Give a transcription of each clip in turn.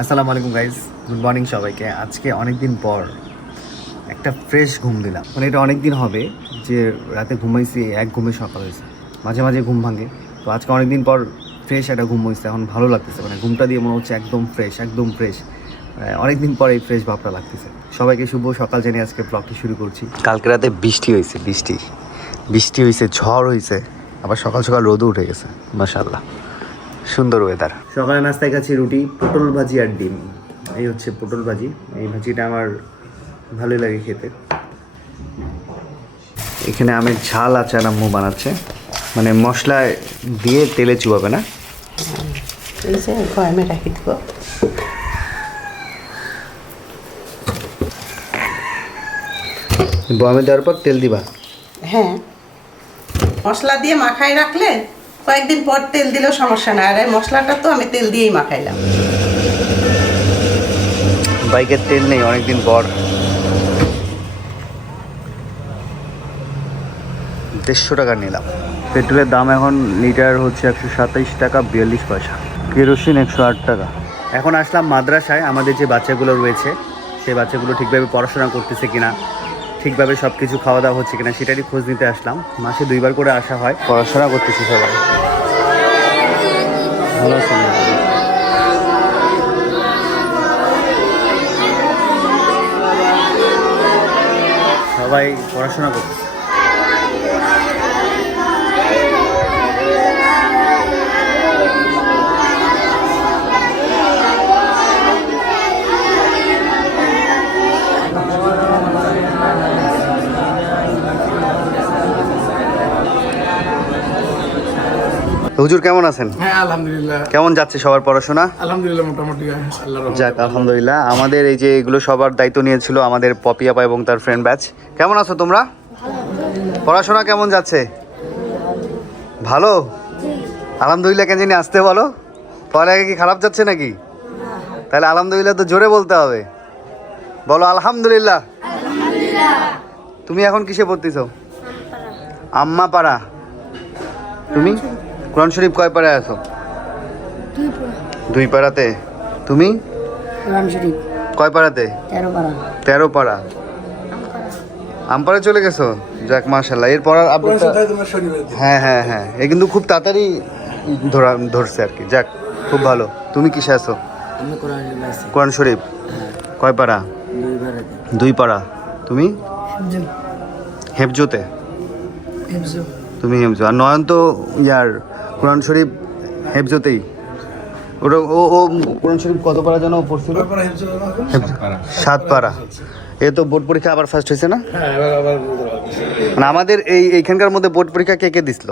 আসসালামু আলাইকুম guys good morning সবাইকে। আজকে অনেক দিন পর একটা ফ্রেশ ঘুম দিলাম। মানে এটা অনেক দিন হবে যে রাতে ঘুমাইছি, এক ঘুমে সকাল হয়েছে। মাঝে মাঝে ঘুম ভাঙে। তো আজকে অনেক দিন পর ফ্রেশ একটা ঘুম হয়েছে। এখন ভালো লাগতেছে। মানে ঘুমটা দিয়ে মনে হচ্ছে একদম ফ্রেশ একদম ফ্রেশ অনেক দিন পর এই ফ্রেশ ভাবটা লাগতেছে। সবাইকে শুভ সকাল জেনে আজকে ব্লগটি শুরু করছি। কালকে রাতে বৃষ্টি হয়েছে, বৃষ্টি। বৃষ্টি হয়েছে, ঝড় হয়েছে। আবার সকাল সকাল রোদও উঠে গেছে। মাশাল্লাহ সুন্দর ওয়েদার সকালে নাস্তায় খাচ্ছি রুটি পটল ভাজি আর ডিম। এই হচ্ছে পটল ভাজি। এই ভাজিটা আমার ভালোই লাগে খেতে। এখানে আমের ঝাল আচার আম্মু বানাচ্ছে। মানে মশলা দিয়ে তেলে চুবাবে না। এই যে গরমে রাখি দিব। বয়ামে দেওয়ার পর তেল দিবা? হ্যাঁ। মশলা দিয়ে মাখাই রাখলে কয়েকদিন পর তেল দিলেও সমস্যা না আর এই মশলাটা তো আমি তেল দিয়েই মাখাইলাম। বাইকের তেল নেই অনেকদিন পর। দেড়শো টাকা নিলাম। পেট্রোলের দাম এখন লিটার হচ্ছে একশো সাতাইশ টাকা বিয়াল্লিশ পয়সা। কেরোসিন একশো আট টাকা। এখন আসলাম মাদ্রাসায়। আমাদের যে বাচ্চাগুলো রয়েছে সেই বাচ্চাগুলো ঠিকভাবে পড়াশোনা করতেছে কিনা ঠিকভাবে সব কিছু খাওয়া দাওয়া হচ্ছে কিনা সেটারই খোঁজ নিতে আসলাম। মাসে দুইবার করে আসা হয়। পড়াশোনা করতেছি সবাই। ভালো আছেন? সবাই পড়াশোনা করছে হুজুর কেমন আছেন? হ্যাঁ আলহামদুলিল্লাহ। কেমন যাচ্ছে সবার পড়াশোনা? আলহামদুলিল্লাহ মোটামুটি। যাক আলহামদুলিল্লাহ। আমাদের এই যে এগুলো সবার দায়িত্ব নিয়েছিল আমাদের পপি আপা এবং তার ফ্রেন্ড ব্যাচ কেমন আছো তোমরা? পড়াশোনা কেমন যাচ্ছে? ভালো? আলহামদুলিল্লাহ কেন জানি আসতে বলো। পড়ালেখা কি খারাপ যাচ্ছে নাকি? তাহলে আলহামদুলিল্লাহ তো জোরে বলতে হবে। বলো আলহামদুলিল্লাহ। তুমি এখন কিসে পড়তেছ? আম্মা পাড়া তুমি? কোরআন শরীফ কয় পাড়ায় আছো? দুই পাড়াতে? তুমি? কোরআন শরীফ। কয় পাড়াতে? তেরো পারা তেরো পাড়া। আমপাড়ে চলে গেছো? যাক মাশাল্লাহ এরপর তোমরা শনিবার দিন। হ্যাঁ হ্যাঁ হ্যাঁ। এ কিন্তু খুব তাড়াতাড়ি ধরা ধরছে আর কি। যাক খুব ভালো। তুমি কিসে আছো? কোরআন শরীফ আছি কয় পাড়া? দুই দুই পাড়া। তুমি? হেফজোতে? তুমি হেফজো। আর নয়ন তো ইয়ার কোরআন শরীফ হেফজতেই। ওটা ও ও কোরআন শরীফ কত পারা যেন পড়ছিল? সাত পারা। এ তো বোর্ড পরীক্ষা আবার ফার্স্ট হয়েছে না? হ্যাঁ। মানে আমাদের এই এইখানকার মধ্যে বোর্ড পরীক্ষা কে কে দিছিল?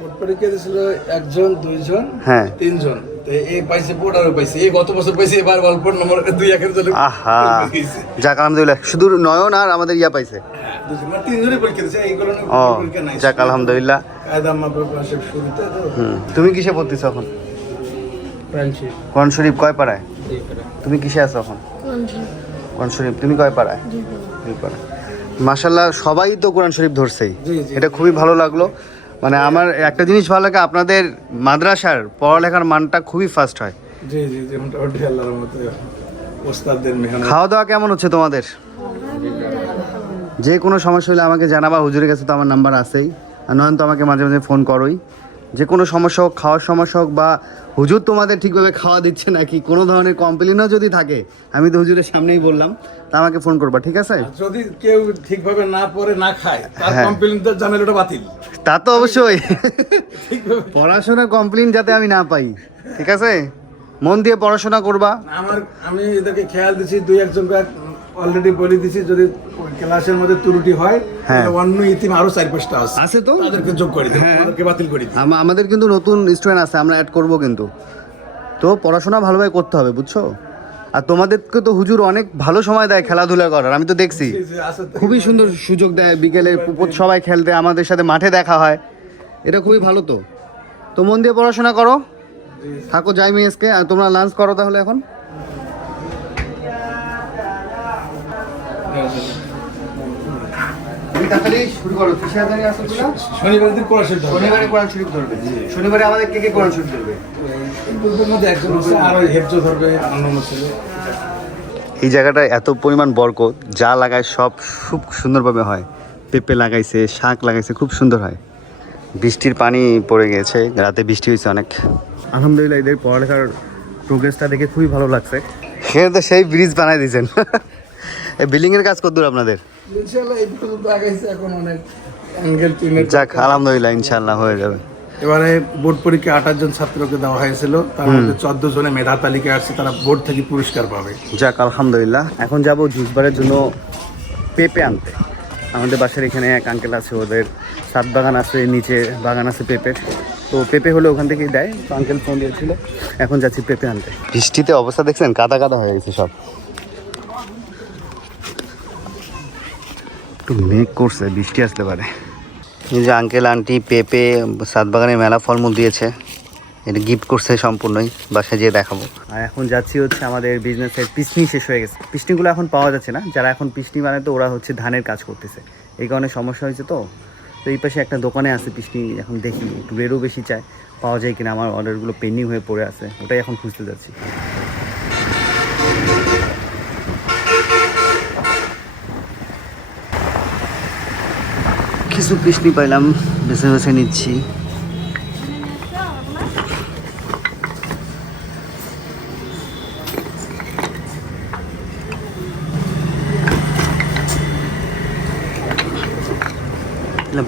বোর্ড পরীক্ষা দিছিল একজন দুইজন হ্যাঁ। তিনজন। যাক আলহামদুলিল্লাহ। শুধু নয়ন আর আমাদের ইয়া পাইছে। দুজন মানে যাক আলহামদুলিল্লাহ। তুমি কিসে পড়তেছো এখন? কোরআন শরীফ। কয় পাড়ায়? তুমি কিসে আছো এখন? কোরআন শরীফ। তুমি কয় পাড়ায়? দুই পাড়ায়। মাশাল্লাহ সবাই তো কোরআন শরীফ ধরছেই। এটা খুবই ভালো লাগল। মানে আমার একটা জিনিস ভালো লাগে আপনাদের মাদ্রাসার পড়ালেখার মানটা খুবই ফাস্ট হয়। জি জি জি মোটামুটি আল্লাহর মতো ওস্তাদদের মেহনত। খাওয়া দাওয়া কেমন হচ্ছে তোমাদের? যে কোনো সমস্যা হলে আমাকে জানাবা হুজুরের কাছে তো আমার নাম্বার আছেই। আর নয়ন তো আমাকে মাঝে মাঝে ফোন করোই। যে কোনো সমস্যা হোক খাওয়ার সমস্যা হোক বা হুজুর তোমাদের ঠিকভাবে খাওয়া দিচ্ছে নাকি কোনো ধরনের কমপ্লেনও যদি থাকে আমি তো হুজুরের সামনেই বললাম তা আমাকে ফোন করবা ঠিক আছে? যদি কেউ ঠিকভাবে না পড়ে না খায় তার হ্যাঁ। কমপ্লেন তো জানালে ওটা বাতিল। তা তো অবশ্যই। পড়াশোনার কমপ্লেন যাতে আমি না পাই ঠিক আছে? মন দিয়ে পড়াশোনা করবা। আমার আমি এদেরকে খেয়াল দিছি দুই একজন অলরেডি বলে দিছি যদি ক্লাসের মধ্যে ত্রুটি হয় হ্যাঁ। অন্য ইতিম আরও চার পাঁচটা আছে। আছে তো? তাদেরকে যোগ করে হ্যাঁ। বাতিল করে আমাদের কিন্তু নতুন স্টুডেন্ট আছে আমরা অ্যাড করব কিন্তু। তো পড়াশোনা ভালোভাবে করতে হবে বুঝছ? আর তোমাদেরকে তো হুজুর অনেক ভালো সময় দেয় খেলাধুলা করার আমি তো দেখছি। খুবই সুন্দর সুযোগ দেয় বিকেলে সবাই খেলতে আমাদের সাথে মাঠে দেখা হয়। এটা খুবই ভালো তো। তো মন দিয়ে পড়াশোনা করো। থাকো যাই মেয়েসকে আর তোমরা লাঞ্চ করো তাহলে এখন। তুমি শুরু করো। কিসের জানি আসো তোমরা দিন কোরআন শরীফ শনিবারে কোরআন শরীফ ধরবে। শনিবারে আমাদের কে কে কোরআন শরীফ ধরবে? এই গ্রুপের মধ্যে একজন আছে আর ওই ধরবে অন্য ছেলে। এই জায়গাটা এত পরিমাণ বরকত যা লাগায় সব খুব সুন্দরভাবে হয়। পেঁপে লাগাইছে শাক লাগাইছে খুব সুন্দর হয়। বৃষ্টির পানি পড়ে গেছে রাতে বৃষ্টি হয়েছে অনেক। আলহামদুলিল্লাহ এদের পড়ালেখার প্রোগ্রেসটা দেখে খুবই ভালো লাগছে। সেখানে তো সেই ব্রিজ বানাই দিয়েছেন। বিল্ডিংয়ের কাজ কত দূর আপনাদের এই পর্যন্ত আগাইছে এখন অনেক অ্যাঙ্গেল যাক আলহামদুলিল্লাহ ইনশাল্লাহ হয়ে যাবে। এবারে বোর্ড পরীক্ষা আঠাশ জন ছাত্রকে দেওয়া হয়েছিল। তার মধ্যে চোদ্দ জনে মেধা তালিকায় আসছে তারা বোর্ড থেকে পুরস্কার পাবে। যাক আলহামদুলিল্লাহ। এখন যাব জুসবারের জন্য পেঁপে আনতে। আমাদের বাসার এখানে এক আঙ্কেল আছে ওদের সাত বাগান আছে নিচে বাগান আছে পেঁপের তো পেঁপে হলে ওখান থেকেই দেয়। তো আঙ্কেল ফোন দিয়েছিল এখন যাচ্ছি পেঁপে আনতে। বৃষ্টিতে অবস্থা দেখছেন? কাদা কাদা হয়ে গেছে সব। একটু মেঘ করছে, বৃষ্টি আসতে পারে। এই যে আঙ্কেল আন্টি পেঁপে সাত বাগানে মেলা ফলমূল দিয়েছে। এটা গিফট করছে সম্পূর্ণই, বাসায় যেয়ে দেখাবো। আর এখন যাচ্ছি হচ্ছে আমাদের বিজনেসের পিসনি শেষ হয়ে গেছে। পিসনিগুলো এখন পাওয়া যাচ্ছে না, যারা এখন পিসনি বানায় তো ওরা হচ্ছে ধানের কাজ করতেছে। এই কারণে সমস্যা হয়েছে তো। তো এই পাশে একটা দোকানে আছে পিসনি, এখন দেখি, একটু রেটও বেশি চায়। পাওয়া যায় কিনা, আমার অর্ডারগুলো পেন্ডিং হয়ে পড়ে আছে, ওটাই এখন খুঁজতে যাচ্ছি। কিছু পিসনি পাইলাম, বেছে বেছে নিচ্ছি।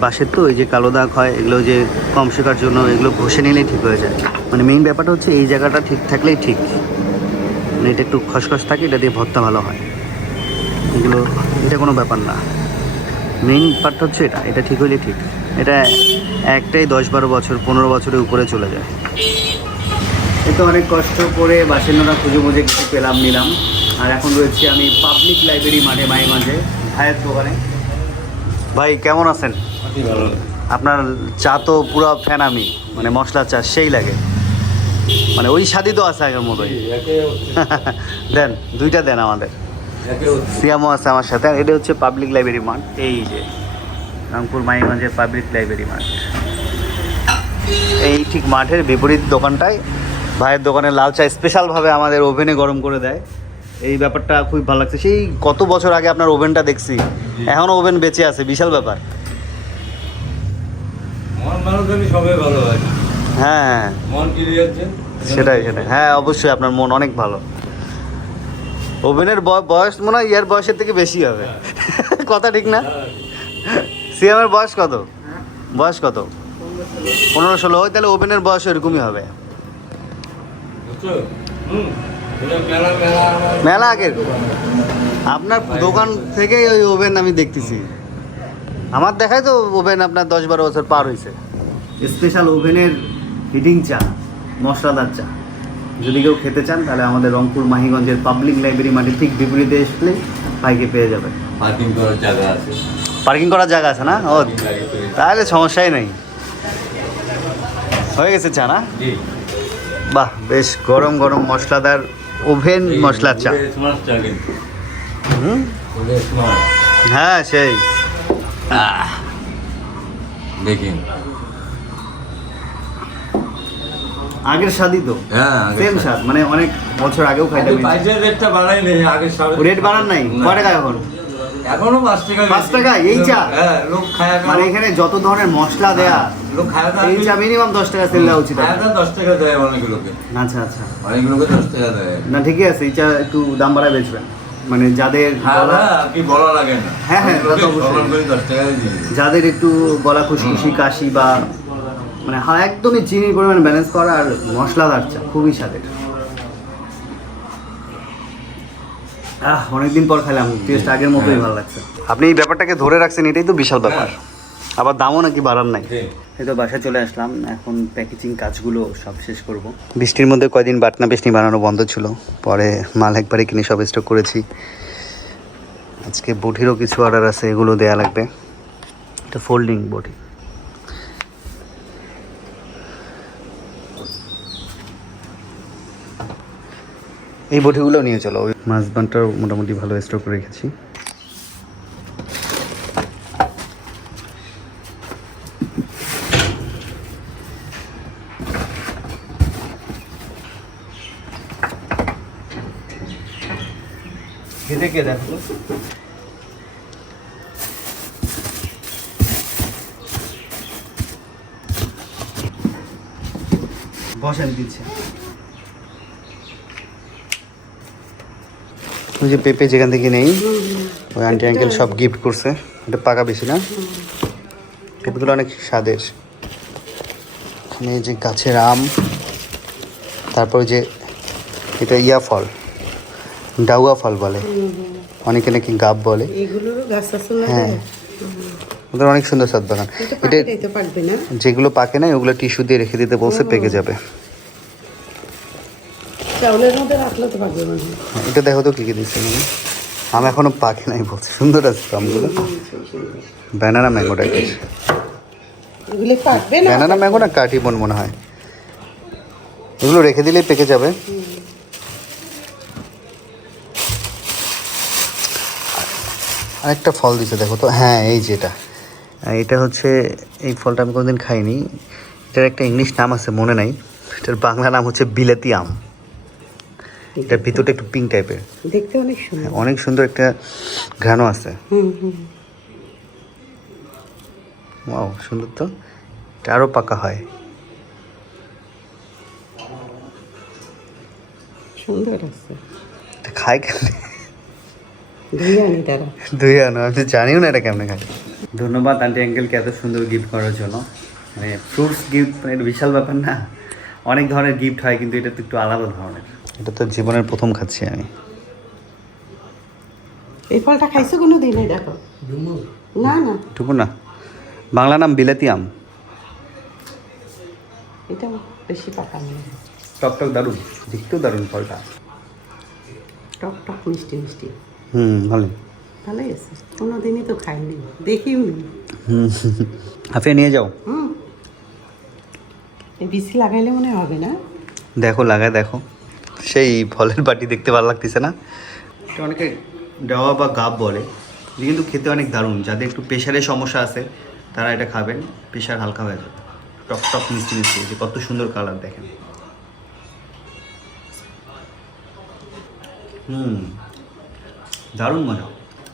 বাঁশের তো, এই যে কালো দাগ হয়, এগুলো যে কম শেখার জন্য, এগুলো ঘষে নিলেই ঠিক হয়ে যায়। মানে মেইন ব্যাপারটা হচ্ছে, এই জায়গাটা ঠিক থাকলেই ঠিক। মানে এটা একটু খসখস থাকে, এটা দিয়ে ভর্তা ভালো হয়। এগুলো, এটা কোনো ব্যাপার না। মেইন পার্টটা হচ্ছে এটা। এটা ঠিক হইলে ঠিক। এটা একটাই দশ বারো বছর পনেরো বছরের উপরে চলে যায়। এতো অনেক কষ্ট করে বাসিন্দারা খুঁজে মুজে কিছু পেলাম নিলাম। আর এখন রয়েছি আমি পাবলিক লাইব্রেরি মাঠে মাঝে মাঝে ভাইয়ের দোকানে। ভাই কেমন আছেন? আপনার চা তো পুরো ফ্যান আমি। মানে মশলা চা সেই লাগে। মানে ওই স্বাদই তো আছে আগের মতোই। দেন দুইটা দেন আমাদের। সিয়ামও আছে আমার সাথে আর এটা হচ্ছে পাবলিক লাইব্রেরি মাঠ এই যে রংপুর মাইগঞ্জের পাবলিক লাইব্রেরি মাঠ এই ঠিক মাঠের বিপরীত দোকানটায় ভাইয়ের দোকানে লাল চা স্পেশালভাবে আমাদের ওভেনে গরম করে দেয়। এই ব্যাপারটা খুব ভালো লাগছে। সেই কত বছর আগে আপনার ওভেনটা দেখছি এখনও ওভেন বেঁচে আছে বিশাল ব্যাপার। মন মানুষজনই সবাই ভালো হয়। হ্যাঁ হ্যাঁ। মন সেটাই সেটাই। হ্যাঁ অবশ্যই আপনার মন অনেক ভালো। ওভেনের বয়স মনে হয় ইয়ার বয়সের থেকে বেশি হবে। কথা ঠিক না? সিএমের বয়স কত? বয়স কত? পনেরো ষোলো হয়, তাহলে ওভেনের বয়স এরকমই হবে। মেলা আগের। আপনার দোকান থেকে ওই ওভেন আমি দেখতেছি। আমার দেখায় তো ওভেন আপনার দশ বারো বছর পার হয়েছে স্পেশাল ওভেনের হিটিং চা, মশলাদার চা। যদি কেউ খেতে চান তাহলে আমাদের রংপুর মাহিগঞ্জের পাবলিক লাইব্রেরি মাঠে ঠিক বিপরীতে আসলে ভাইকে পেয়ে যাবে পার্কিং করার জায়গা আছে। পার্কিং করার জায়গা আছে না? ও তাহলে সমস্যাই নেই। হয়ে গেছে চা না? বাহ বেশ গরম গরম মশলাদার ওভেন মশলা চা। হ্যাঁ সেই। দেখিন আগের স্বাদই তো। হ্যাঁ সেম স্বাদ। মানে অনেক বছর আগেও খাইতে পাইসের রেটটা বাড়াই নেই আগে সাড়ে রেট বাড়ান নাই। কয় টাকা এখন? এখনও পাঁচ টাকা পাঁচ টাকা? এই চা? হ্যাঁ লোক খায়া মানে এখানে যত ধরনের মশলা দেয়া লোক খায়া এই চা মিনিমাম দশ টাকা সেল দেওয়া উচিত খায়া দশ টাকা দেয় অনেক লোকে আচ্ছা আচ্ছা। অনেক লোকে দশ টাকা দেয়। না ঠিকই আছে এই চা একটু দাম বাড়ায় বেচবেন। মানে যাদের হ্যাঁ হ্যাঁ, বলা লাগে না। হ্যাঁ, হ্যাঁ। যাদের একটু গলা খুশখুশি কাশি বা মানে হ্যাঁ একদমই চিনির পরিমাণ ব্যালেন্স করা আর মশলাদার চা খুবই স্বাদের আহ অনেকদিন পর খেলাম টেস্ট আগের মতোই ভালো লাগছে। আপনি এই ব্যাপারটাকে ধরে রাখছেন এটাই তো বিশাল ব্যাপার। আবার দামও নাকি বাড়ার নাই। এই তো বাসায় চলে আসলাম এখন প্যাকেজিং কাজগুলো সব শেষ করব। বৃষ্টির মধ্যে কয়দিন বাটনা বেশনি বানানো বন্ধ ছিল পরে মাল একবারে কিনে সব স্টক করেছি। আজকে বটিরও কিছু অর্ডার আছে এগুলো দেয়া লাগবে। এটা ফোল্ডিং বটি। এই বটিগুলো নিয়ে চলো। ওই মাছ বানটা মোটামুটি ভালো স্টক রেখেছি। খেতে বসেন দিচ্ছে। ওই যে পেঁপে যেখান থেকে নেই ওই আন্টি আঙ্কেল সব গিফট করছে। এটা পাকা বেশি না। পেঁপেগুলো অনেক স্বাদের। এখানে যে গাছের আম তারপর যে এটা ইয়া ফল ডাউয়া ফল বলে। অনেকে নাকি গাব বলে। হ্যাঁ। ওদের অনেক সুন্দর সাত বাগান। এটা যেগুলো পাকে না ওগুলো টিস্যু দিয়ে রেখে দিতে বলছে পেকে যাবে। চাউলের মধ্যে রাখলে তো পারবে মনে এটা দেখো তো কি কি দিচ্ছে মানে আম এখনও পাকে নাই বলছে সুন্দর আছে তো আমগুলো। ব্যানানা ম্যাঙ্গো টাইপের এগুলো পারবে না? ব্যানানা ম্যাঙ্গো না কাটিমন মনে হয়। এগুলো রেখে দিলেই পেকে যাবে। আরেকটা ফল দিছে দেখো তো। হ্যাঁ এই যেটা এটা হচ্ছে এই ফলটা আমি কোনোদিন খাইনি। এটার একটা ইংলিশ নাম আছে মনে নাই। এটার বাংলা নাম হচ্ছে বিলাতি আম। এটার ভিতরটা একটু পিঙ্ক টাইপের দেখতে অনেক সুন্দর। অনেক সুন্দর একটা ঘ্রাণও আছে। হুম হুম। ওয়াও সুন্দর তো। এটা আরও পাকা হয়। সুন্দর আছে। এটা খায় কেমনে? ধুয়ে দুই আনো আমি জানিও না এটা কেমনে খায়। ধন্যবাদ আন্টি আঙ্কেলকে এত সুন্দর গিফট করার জন্য। মানে ফ্রুটস গিফট মানে বিশাল ব্যাপার না। অনেক ধরনের গিফট হয় কিন্তু এটা তো একটু আলাদা ধরনের। এটা তো জীবনের প্রথম খাচ্ছি আমি। এই ফলটা খাইছো কোনো দিন এই দেখো। না না। টুকু না। বাংলা নাম বিলাতি আম। এটা বেশি পাকা নেই টক টক দারুণ। দেখতেও দারুণ ফলটা। টক টক মিষ্টি মিষ্টি। হুম ভালো ভালোই আছে। কোনো দিনই তো খাইনি। দেখিও নি। হুম হাফিয়ে নিয়ে যাও। হুম। এই বিসি লাগাইলে মনে হবে না? দেখো লাগায় দেখো। সেই ফলের বাটি দেখতে ভালো লাগতেছে না। এটা অনেকে দেওয়া বা গাব বলে কিন্তু খেতে অনেক দারুণ। যাদের একটু প্রেশারের সমস্যা আছে, তারা এটা খাবেন প্রেশার হালকা হয়ে যাবে। টক টক মিষ্টি মিষ্টি যে কত সুন্দর কালার দেখেন। হুম, দারুণ মজা।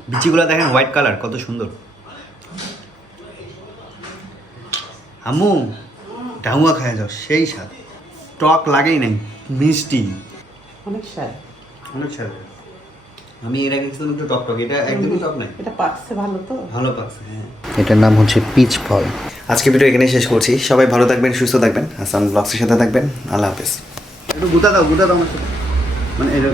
বিচিগুলো দেখেন হোয়াইট কালার কত সুন্দর। আমু ডাউয়া খায় যাও, সেই স্বাদ। টক লাগেই নাই, মিষ্টি। অনেক স্বাদ অনেক স্বাদ আমি এর আগে খেয়েছিলাম একটু টক টক এটা একদমই টক নাই এটা পাকছে ভালো তো। ভালো পাচ্ছে হ্যাঁ। এটার নাম হচ্ছে পিচ ফল। আজকে ভিডিও এখানে শেষ করছি। সবাই ভালো থাকবেন সুস্থ থাকবেন। হাসান ব্লগসের সাথে থাকবেন। আল্লাহ হাফেজ। একটু গুতা দাও গুতা দাও আমার সাথে। মানে এটা